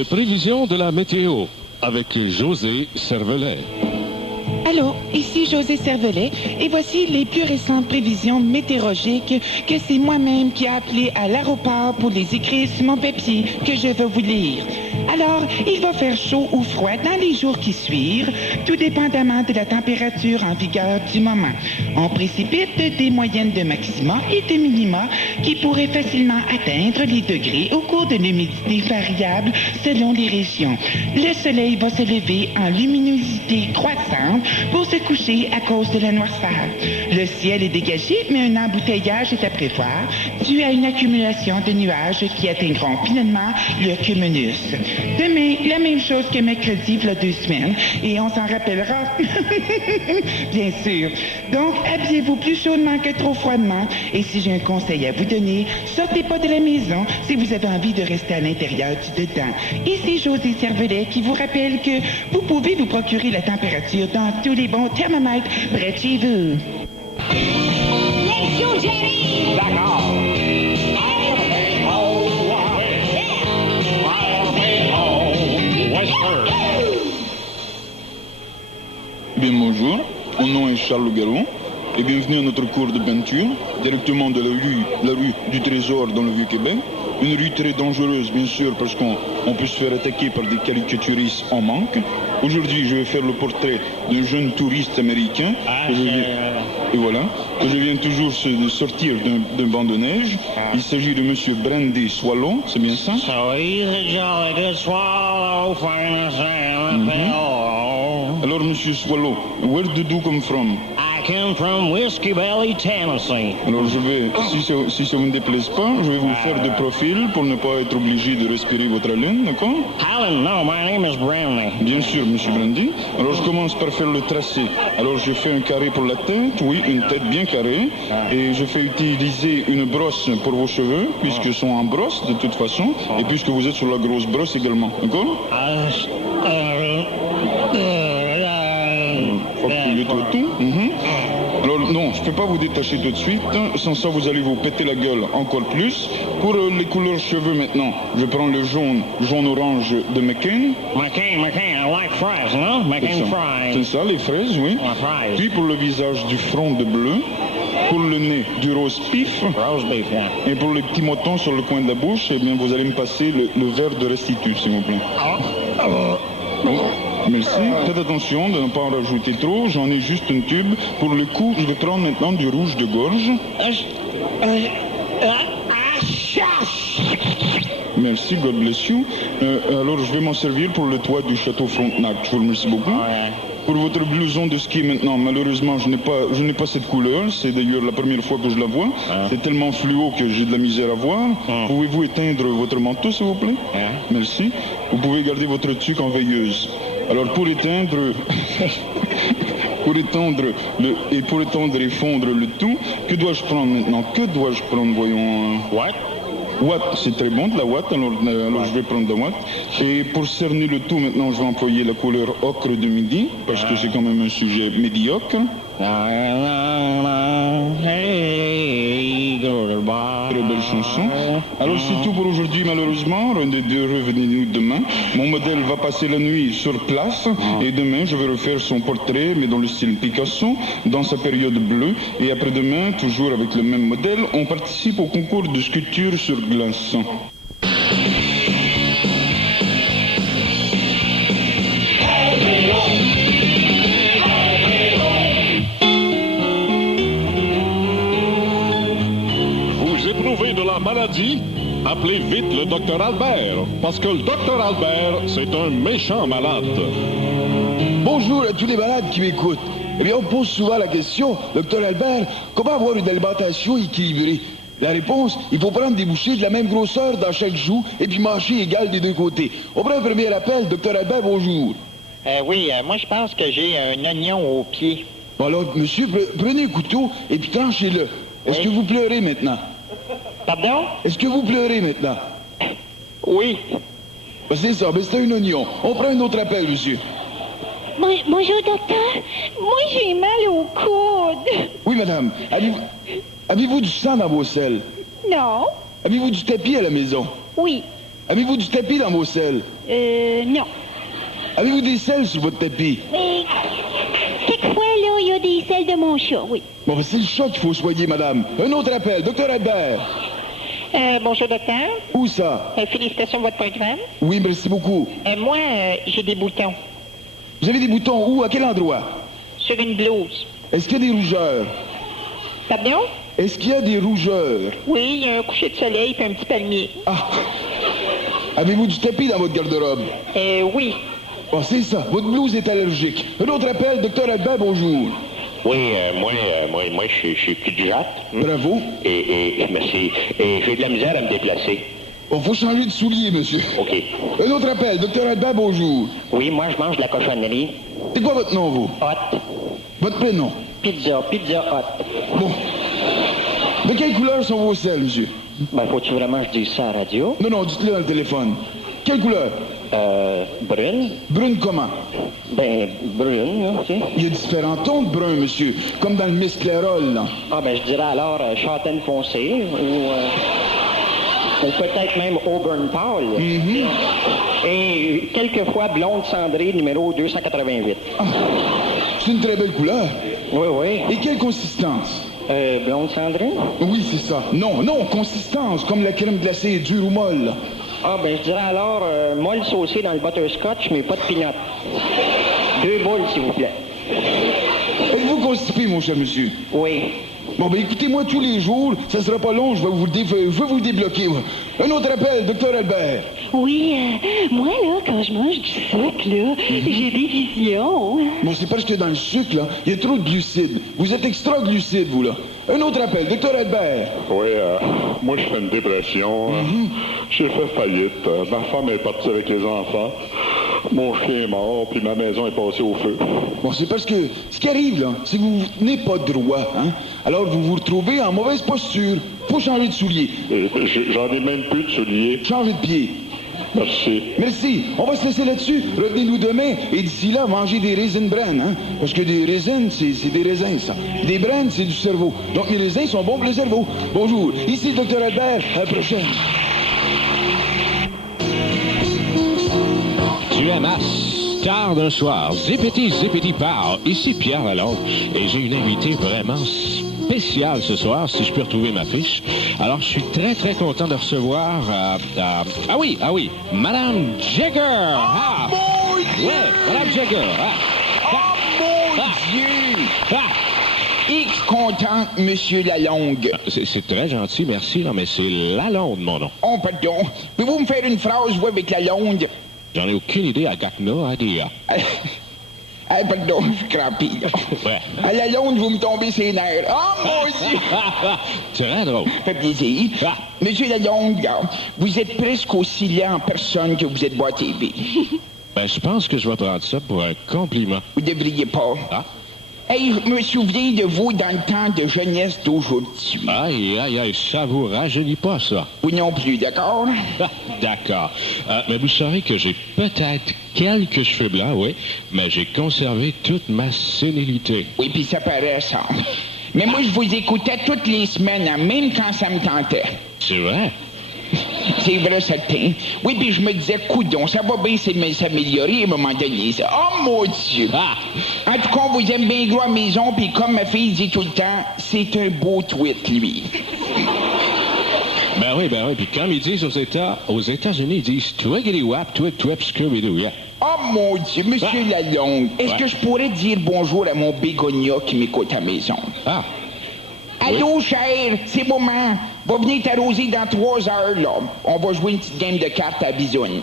Les prévisions de la météo avec José Cervelet. Allô, ici José Cervelet et voici les plus récentes prévisions météorologiques que c'est moi-même qui ai appelé à l'aéroport pour les écrire sur mon papier que je vais vous lire. Alors, il va faire chaud ou froid dans les jours qui suivent, tout dépendamment de la température en vigueur du moment. On précipite des moyennes de maxima et de minima qui pourraient facilement atteindre les degrés au cours de l'humidité variable selon les régions. Le soleil va se lever en luminosité croissante pour se coucher à cause de la noirceur. Le ciel est dégagé, mais un embouteillage est à prévoir dû à une accumulation de nuages qui atteindront finalement le cumulus. Demain, la même chose que mercredi, il y a 2 semaines, et on s'en rappellera. Bien sûr. Donc, habillez-vous plus chaudement que trop froidement, et si j'ai un conseil à vous donner, sortez pas de la maison si vous avez envie de rester à l'intérieur du dedans. Ici José Cervelet qui vous rappelle que vous pouvez vous procurer la température dans tous les bons thermomètres près de chez vous. Let's go, Jerry! D'accord. Bien bonjour, mon nom est Charles Galon et bienvenue à notre cours de peinture, directement de la rue du Trésor dans le Vieux-Québec. Une rue très dangereuse bien sûr parce qu'on peut se faire attaquer par des caricaturistes en manque. Aujourd'hui je vais faire le portrait d'un jeune touriste américain que je viens toujours de sortir d'un banc de neige. Il s'agit de monsieur Brandy Swallow, c'est bien ça? So he's a jolly good swallow, fine as Alors monsieur Swallow, where did you come from? I come from Whiskey Valley, Tennessee. Alors je vais, si ça vous ne déplaise pas, je vais vous faire de profil pour ne pas être obligé de respirer votre haleine, d'accord? Helen, no, my name is Brandy. Bien sûr, monsieur Brandy. Alors je commence par faire le tracé. Alors je fais un carré pour la tête, oui, une tête bien carrée. Et je fais utiliser une brosse pour vos cheveux, puisqu'ils sont en brosse de toute façon, et puisque vous êtes sur la grosse brosse également, d'accord? Faut couler tout. Alors non, je ne peux pas vous détacher tout de suite, sans ça vous allez vous péter la gueule encore plus. Pour les couleurs cheveux maintenant, je prends le jaune-orange de McCain. McCain, I like fries, no? McCain fries. C'est ça, les fraises, oui. Fries. Puis pour le visage, du front de bleu. Pour le nez, du rose pif. Rose beef, yeah. Et pour les petits motons sur le coin de la bouche, eh bien vous allez me passer le verre de restitut, s'il vous plaît. Bon. Merci. Faites attention de ne pas en rajouter trop. J'en ai juste une tube. Pour le coup, je vais prendre maintenant du rouge de gorge. Merci, God bless you. Alors, je vais m'en servir pour le toit du château Frontenac. Je vous remercie beaucoup. Pour votre blouson de ski maintenant, malheureusement, je n'ai pas cette couleur. C'est d'ailleurs la première fois que je la vois. C'est tellement fluo que j'ai de la misère à voir. Pouvez-vous éteindre votre manteau, s'il vous plaît? Merci. Vous pouvez garder votre tuque en veilleuse. Alors pour éteindre et fondre le tout, que dois-je prendre maintenant? Que dois-je prendre, voyons? Watt, c'est très bon, de la Watt, alors je vais prendre de la Watt. Et pour cerner le tout, maintenant, je vais employer la couleur ocre de midi, parce que c'est quand même un sujet médiocre. Très belle chanson. Alors c'est tout pour aujourd'hui malheureusement. Revenez-nous demain. Mon modèle va passer la nuit sur place et demain je vais refaire son portrait mais dans le style Picasso, dans sa période bleue. Et après-demain, toujours avec le même modèle, on participe au concours de sculpture sur glace. De la maladie, appelez vite le docteur Albert, parce que le docteur Albert, c'est un méchant malade. Bonjour à tous les malades qui m'écoutent. Eh bien, on pose souvent la question, docteur Albert, comment avoir une alimentation équilibrée? La réponse, il faut prendre des bouchées de la même grosseur dans chaque joue et puis manger égal des deux côtés. On prend un premier appel, docteur Albert, bonjour. Oui, moi je pense que j'ai un oignon au pied. Bon, alors, monsieur, prenez un couteau et puis tranchez-le. Est-ce que vous pleurez maintenant? Pardon? Est-ce que vous pleurez maintenant? Oui. Ben, c'est ça, ben, c'est un oignon. On prend un autre appel, monsieur. Bonjour, docteur. Moi, j'ai mal au coude. Oui, madame. Avez-vous du sang dans vos selles? Non. Avez-vous du tapis à la maison? Oui. Avez-vous du tapis dans vos selles? Non. Avez-vous des selles sur votre tapis? Mais, quelquefois, là, il y a des selles de mon chat, oui. Bon, ben, c'est le chat qu'il faut soigner, madame. Un autre appel. Docteur Albert. Bonjour, docteur. Où ça? Félicitations pour votre programme. Oui, merci beaucoup. Moi, j'ai des boutons Vous avez des boutons où? À quel endroit? sur une blouse. Est-ce qu'il y a des rougeurs? Pardon? Est-ce qu'il y a des rougeurs? Oui, il y a un coucher de soleil et un petit palmier. Ah! Avez-vous du tapis dans votre garde-robe? Oui. Bon, c'est ça. Votre blouse est allergique. Un autre appel. Docteur Albert, bonjour. Oui, moi, je suis cul de jatte. Bravo. Et merci. Et j'ai de la misère à me déplacer. Bon, faut changer de soulier, monsieur. OK. Un autre appel. Docteur Albert, bonjour. Oui, moi, je mange de la cochonnerie. C'est quoi votre nom, vous? Hot. Votre prénom? Pizza hot. Bon. De quelle couleur sont vos selles, monsieur? Ben, faut-tu vraiment que je dise ça à la radio? Non, dites-le dans le téléphone. Quelle couleur? Brune. Brune comment? Ben, brune, là, tu sais. Il y a différents tons de brun, monsieur. Comme dans le Miss Clairol, là. Ah, ben, je dirais alors châtaine foncée ou peut-être même auburn pâle. Et quelquefois blonde cendrée numéro 288. Ah, c'est une très belle couleur. Oui. Et quelle consistance? Blonde cendrée? Oui, c'est ça. Non, consistance, comme la crème glacée, dure ou molle. Ah, ben, je dirais alors molle saucée dans le butterscotch, mais pas de peanut. 2 boules, s'il vous plaît. Êtes-vous constipé, mon cher monsieur? Oui. Bon, ben écoutez-moi tous les jours, ça sera pas long, je vais vous le débloquer. Moi. Un autre appel, docteur Albert. Oui, moi, là, quand je mange du sucre, là, j'ai des visions. Bon, c'est parce que dans le sucre, là, il y a trop de glucides. Vous êtes extra glucides, vous, là. Un autre appel, docteur Albert. Oui, moi, je fais une dépression. J'ai fait faillite. Ma femme est partie avec les enfants. Mon chien est mort, puis ma maison est passée au feu. Bon, c'est parce que ce qui arrive, là, c'est que vous vous tenez pas droit, hein. Alors, vous vous retrouvez en mauvaise posture. Faut changer de soulier. J'en ai même plus de souliers. Changez de pied. Merci. Merci. On va se laisser là-dessus. Revenez-nous demain. Et d'ici là, mangez des raisins bran, hein. Parce que des raisins, c'est des raisins, ça. Des brans, c'est du cerveau. Donc, mes raisins sont bons pour le cerveau. Bonjour. Ici le docteur Albert. À la prochaine. Tu es ma star d'un soir. Zippity pow. Ici Pierre Lalonde. Et j'ai une invitée vraiment spéciale ce soir, si je peux retrouver ma fiche. Alors, je suis très, très content de recevoir... Ah oui, Madame Jagger. Ah, mon Dieu! Ouais, Madame Jagger. Mon Dieu! X contente, Monsieur Lalonde. C'est très gentil, merci, non, mais c'est Lalonde, mon nom. Oh, pardon. Pouvez-vous me faire une phrase, vous, avec Lalonde? J'en ai aucune idée, I got no idea. Ah, pardon, je suis crampé, là. Ouais. À Lalonde, vous me tombez ses nerfs. Oh, mon Dieu! Très drôle. Ça fait plaisir. Ah. Monsieur Lalonde, là, vous êtes presque aussi lent en personne que vous êtes beau à TV. Ben, je pense que je vais prendre ça pour un compliment. Vous devriez pas. Ah. Hey, je me souviens de vous dans le temps de jeunesse d'aujourd'hui. Aïe, ça vous rajeunit pas, ça. Vous non plus, d'accord? D'accord. Mais vous saurez que j'ai peut-être quelques cheveux blancs, oui, mais j'ai conservé toute ma sénilité. Oui, puis ça paraît, ça. Mais moi, je vous écoutais toutes les semaines, hein, même quand ça me tentait. C'est vrai? C'est vrai, certain. Oui, puis je me disais, coudon, ça va bien s'améliorer à un moment donné, ça. Oh, mon Dieu! Ah! En tout cas, on vous aime bien gros à la maison, puis comme ma fille dit tout le temps, c'est un beau tweet, lui. Ben oui, puis comme ils disent aux États-Unis, ils disent twiggity-wap, twip, scooby-doo, yeah. Oh, mon Dieu, Monsieur Lalonde, est-ce que je pourrais dire bonjour à mon bégonia qui m'écoute à la maison? Ah! Allô, oui. cher, c'est maman. Va venir t'arroser dans 3 heures, là. On va jouer une petite game de cartes à bisoune.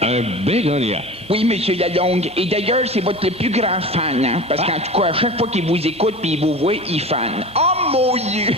Un bégonia. Oui, Monsieur Lalonde. Et d'ailleurs, c'est votre plus grand fan, hein? Parce qu'en tout cas, à chaque fois qu'il vous écoute puis il vous voit, il fan. Oh, mon Dieu!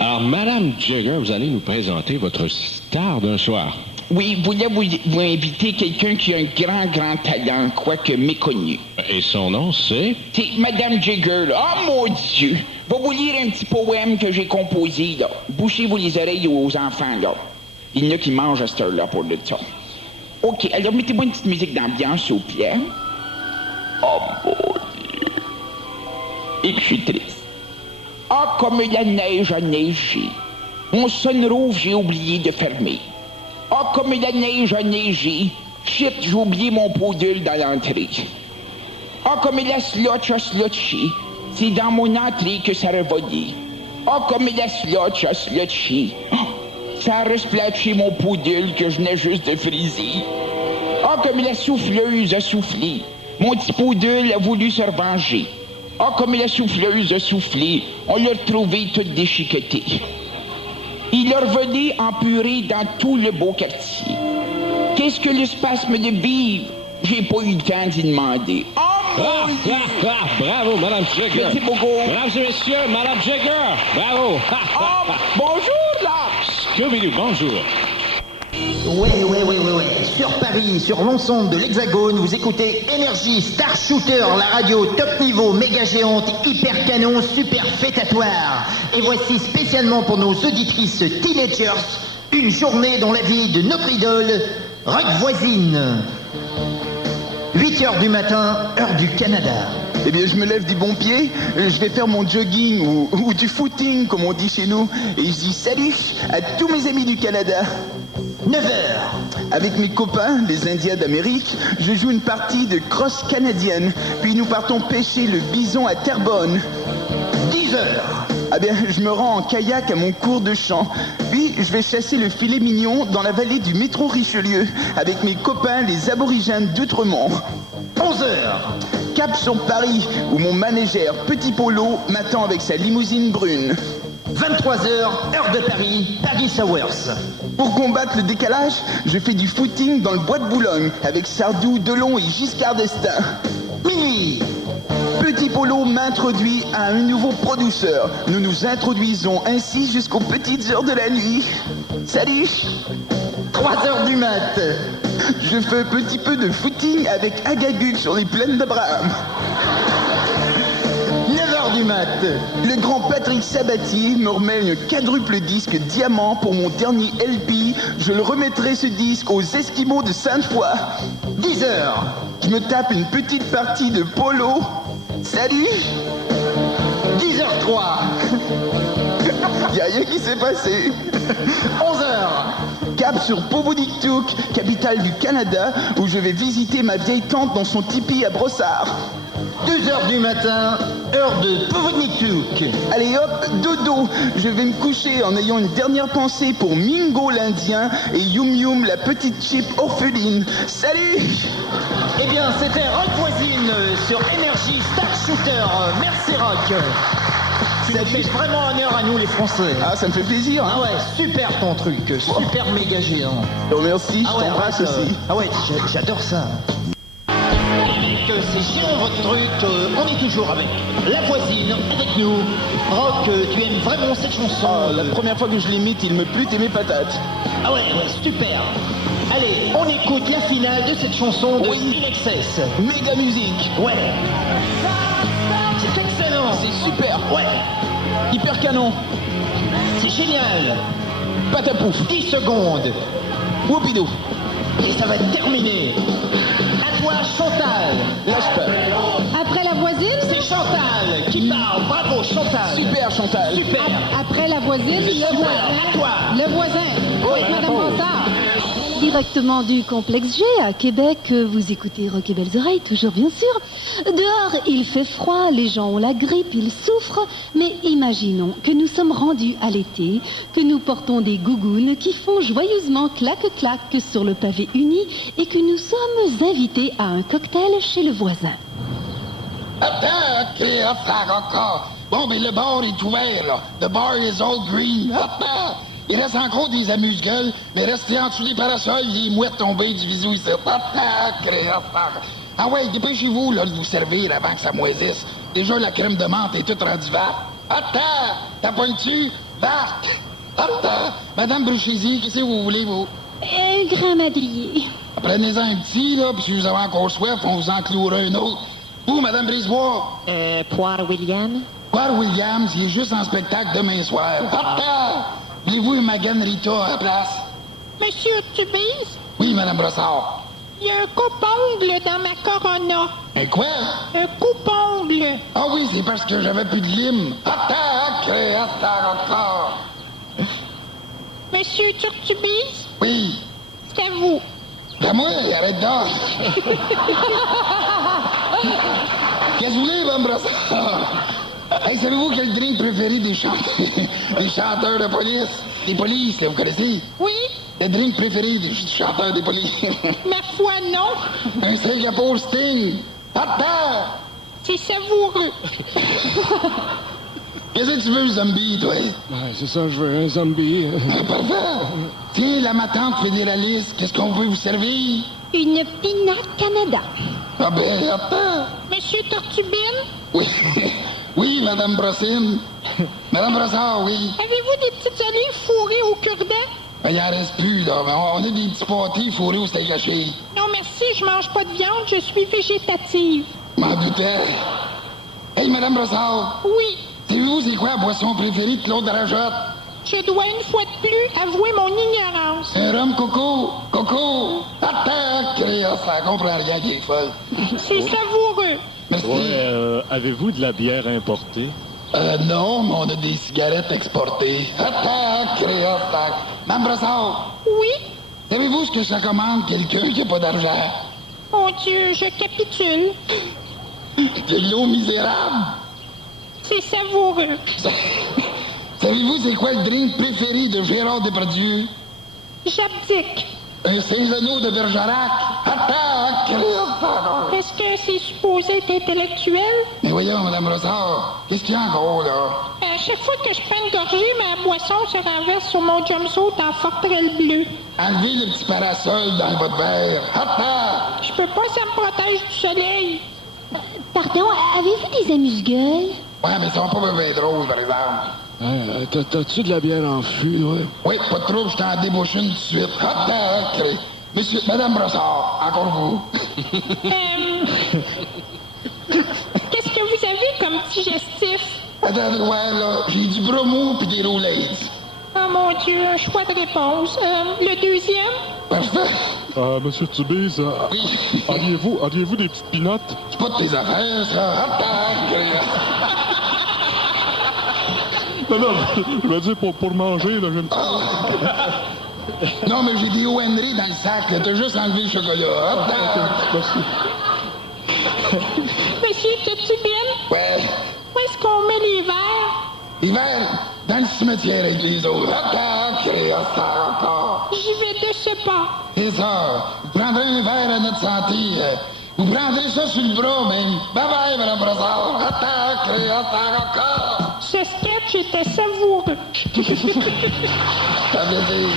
Alors, Madame Jagger, vous allez nous présenter votre star d'un soir. Oui, je voulais vous inviter quelqu'un qui a un grand talent, quoique méconnu. Et son nom, c'est? C'est Madame Jagger, là. Oh, mon Dieu! Je vais vous lire un petit poème que j'ai composé, là. Bouchez-vous les oreilles aux enfants, là. Il y en a qui mangent à cette heure-là pour le temps. OK, alors mettez-moi une petite musique d'ambiance, s'il vous plaît. Oh, mon Dieu! Et que je suis triste. Ah, comme la neige a neigé. Mon sunroof, j'ai oublié de fermer. Ah, comme la neige a neigé. Shit, j'ai oublié mon poudre dans l'entrée. Ah, comme la slotch a slotché. C'est dans mon entrée que ça revolait. Ah, comme la slotch a slotché. Ça a resplatché mon poudre que je venais juste de friser. Ah, comme la souffleuse a soufflé. Mon petit poudre a voulu se revenger. Ah, comme la souffleuse a soufflé, on l'a retrouvé tout déchiqueté. Il a revenu empuré dans tout le beau quartier. Qu'est-ce que le spasme de vivre? J'ai pas eu le temps d'y demander. Bravo, Madame Jagger. Merci beaucoup. Mesdames et messieurs, Madame Jagger. Bravo. Bonjour, là. Scooby-Doo, bonjour. Ouais. Sur Paris, sur l'ensemble de l'Hexagone, vous écoutez Énergie, Star Shooter, la radio top niveau, méga géante, hyper canon, super fêtatoire. Et voici spécialement pour nos auditrices teenagers, une journée dans la vie de notre idole, Rock Voisine. 8h du matin, heure du Canada. Eh bien, je me lève du bon pied, je vais faire mon jogging ou du footing, comme on dit chez nous, et je dis salut à tous mes amis du Canada. 9h. Avec mes copains, les Indiens d'Amérique, je joue une partie de crosse canadienne, puis nous partons pêcher le bison à Terrebonne. 10h. Ah bien, je me rends en kayak à mon cours de chant, puis je vais chasser le filet mignon dans la vallée du métro Richelieu, avec mes copains, les aborigènes d'Outremont. 11h. Cap sur Paris, où mon manégère Petit Polo m'attend avec sa limousine brune. 23h, heure de Paris, Paris Hours. Pour combattre le décalage, je fais du footing dans le bois de Boulogne, avec Sardou, Delon et Giscard d'Estaing. Minuit. Petit Polo m'introduit à un nouveau producteur. Nous nous introduisons ainsi jusqu'aux petites heures de la nuit. Salut! 3h du mat. Je fais un petit peu de footing avec Agagut sur les plaines d'Abraham. 9h du mat. Le grand Patrick Sabatier me remet un quadruple disque diamant pour mon dernier LP. Je le remettrai ce disque aux Esquimaux de Sainte-Foy. 10h. Je me tape une petite partie de polo. Salut! 10h03. Y'a rien qui s'est passé. 11h. Cap sur Povodiktouk, capitale du Canada, où je vais visiter ma vieille tante dans son tipi à Brossard. 2h du matin, heure de Povodiktouk. Allez hop, dodo. Je vais me coucher en ayant une dernière pensée pour Mingo l'Indien et Yum Yum la petite chip orpheline. Salut! Eh bien, c'était Rock Voisine sur Énergie Star Shooter. Merci Rock. Tu nous fais vraiment honneur à nous les Français. Ah, ça me fait plaisir. Hein. Ah ouais, super ton truc, super méga géant. Oh, merci, ah je t'embrasse aussi. Ah ouais, j'adore ça. C'est géant votre truc, on est toujours avec La Voisine, avec nous. Rock, tu aimes vraiment cette chanson? La première fois que je l'imite, il me plut et mes patates. Ah ouais, super. Allez, on écoute la finale de cette chanson de In Excess. Méga musique. Ouais. C'est excellent. C'est super. Ouais. Hyper canon. C'est génial. Patapouf. 10 secondes. Whoopidou. Et ça va terminer. À toi, Chantal. Lâche pas. Après La Voisine? C'est Chantal qui parle. Bravo, Chantal. Super, Chantal. Super. Après La Voisine, le voisin. À toi. Le voisin. Oui, Madame Ronsard. Directement du complexe G à Québec, vous écoutez Rock et Belles Oreilles, toujours bien sûr. Dehors, il fait froid, les gens ont la grippe, ils souffrent, mais imaginons que nous sommes rendus à l'été, que nous portons des gougounes qui font joyeusement clac-clac sur le pavé uni et que nous sommes invités à un cocktail chez le voisin. Attends, frère, encore. Bon, mais le bar est ouvert, là. The bar is all green. Attends. Il reste encore des amuse-gueules, mais restez en dessous des parasols, les mouettes tombées du bisou ici. Ah ouais, dépêchez-vous là, de vous servir avant que ça moisisse. Déjà, la crème de menthe est toute rendue verte. Attends, t'as pas dessus? Verte! Attends, Madame Bruchézy, qu'est-ce que vous voulez, vous? Un grand madrier. Prenez-en un petit, là, puis si vous avez encore soif, on vous en clouera un autre. Où, Madame Brisebois? Poire William? Poire Williams, il est juste en spectacle demain soir. Attends! Voulez-vous une Magan Rita à la place? Monsieur Tubise? Oui, Madame Brossard. Il y a un coupe-ongle dans ma Corona. Un quoi? Un coupe-ongle. Ah oui, c'est parce que j'avais plus de lime. Attends, Monsieur Turtubise? Oui. C'est à vous. Ben moi, arrête d'or. Qu'est-ce que vous voulez, Mme Brassard? Hey, savez-vous quel drink préféré des chanteurs de police? Des polices, là, vous connaissez? Oui? Le drink préféré des chanteurs des polices. Ma foi, non. Un Singapour Sting. Attends! C'est savoureux. Qu'est-ce que tu veux, zombie, toi? Ouais, c'est ça, je veux un zombie. Parfait. Tiens, la matante fédéraliste, qu'est-ce qu'on peut vous servir? Une Pinot Canada. Ah ben, attends. Monsieur Tortubine? Oui. Oui, Madame Brossine. Madame Brossard, oui. Avez-vous des petites olives fourrées au cure-dent? Ben, il en reste plus, là. Mais on a des petits pâtés fourrés au steak haché. Non, merci, je mange pas de viande, je suis végétative. M'en doutais. Hey, Madame Brossard. Oui. Savez-vous c'est quoi la boisson préférée de Claude Rajotte? Je dois une fois de plus avouer mon ignorance. Un rhum coco. Coco. Attends, créa, ça comprend rien qui est folle. C'est savoureux. Merci. Ouais, avez-vous de la bière importée? Non, mais on a des cigarettes exportées. Attends, créa, ça. Madame Brossard. Oui? Savez-vous ce que ça commande quelqu'un qui n'a pas d'argent? Mon Dieu, je capitule. De l'eau misérable. C'est savoureux. Savez-vous c'est quoi le drink préféré de Gérard Depardieu? J'abdique. Un Saint-Zeno de Bergerac. Attends, créa. Est-ce que c'est supposé être intellectuel? Mais voyons, Mme Brossard, qu'est-ce qu'il y a encore, là? À chaque fois que je prends une gorgée, ma boisson se renverse sur mon jumpsuit en forterelle bleue. Enlevez le petit parasol dans votre verre. Attends! Je peux pas, ça me protège du soleil. Pardon, avez-vous des amuse-gueules? Ouais, mais ils sont pas bien drôles, par exemple. T'as-tu de la bière en fût, ouais? Oui, pas de trouble, je t'en débauche une tout de suite. Attends, crée. Monsieur, Madame Brossard, encore vous. Qu'est-ce que vous avez comme digestif? Attends, ouais, là, j'ai du bromo pis des roulades. Oh mon Dieu, un choix de réponse. Le deuxième? Parfait. Monsieur Tubise, Oui. auriez-vous des petites pinottes? C'est pas de tes affaires, ça. Attends, crée. Non, je veux dire pour manger, là, j'aime Non, mais j'ai des ONR dans le sac, là. T'as juste enlevé le chocolat. Attends. Monsieur Tortubine? Ouais. Où est-ce qu'on met les verres? Les verres, dans le cimetière avec les autres. Attends, crée, ça encore. J'y vais de ce pas. C'est ça. Vous prendrez un verre à notre santé. Vous prendrez ça sur le bras, même. Bye-bye, Mme Brossard. Attends, crée, ça encore. Ce sketch était savoureux. Ça veut dire...